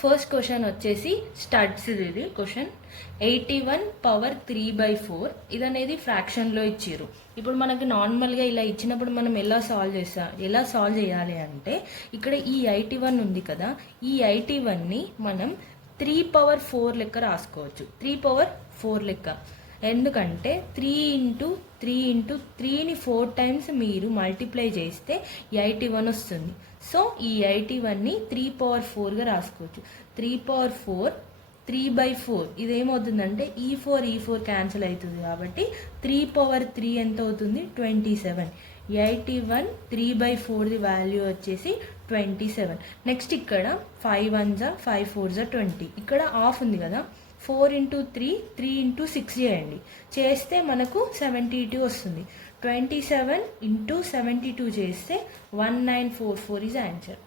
First question వచ్చేసి studs, ఇది question 81 power 3/4 ఇది అనేది ఫ్రాక్షన్లో ఇచ్చారు. ఇప్పుడు మనకి నార్మల్గా ఇలా ఇచ్చినప్పుడు మనం ఎలా సాల్వ్ చేయాలి అంటే ఇక్కడ ఈ 81 ఉంది కదా, ఈ 81ని మనం 3/4 లెక్క రాసుకోవచ్చు. 3/4 లెక్క, ఎందుకంటే 3 × 4 టైమ్స్ మీరు మల్టిప్లై చేస్తే 81 వస్తుంది. సో ఈ 81ని 3/4గా రాసుకోవచ్చు. 3/4 3/4 ఇదేమవుతుందంటే ఈ 4 క్యాన్సిల్ అవుతుంది కాబట్టి 3/3 ఎంత అవుతుంది 27. 81 3/4 వాల్యూ వచ్చేసి 27. నెక్స్ట్ ఇక్కడ 5 1s 5 4s 20, ఇక్కడ హాఫ్ ఉంది కదా, 4 × 3 3 × 6 చేయండి, చేస్తే మనకు 72 వస్తుంది. 27 × 72 చేస్తే 1944 ఈజ్ ఆన్సర్.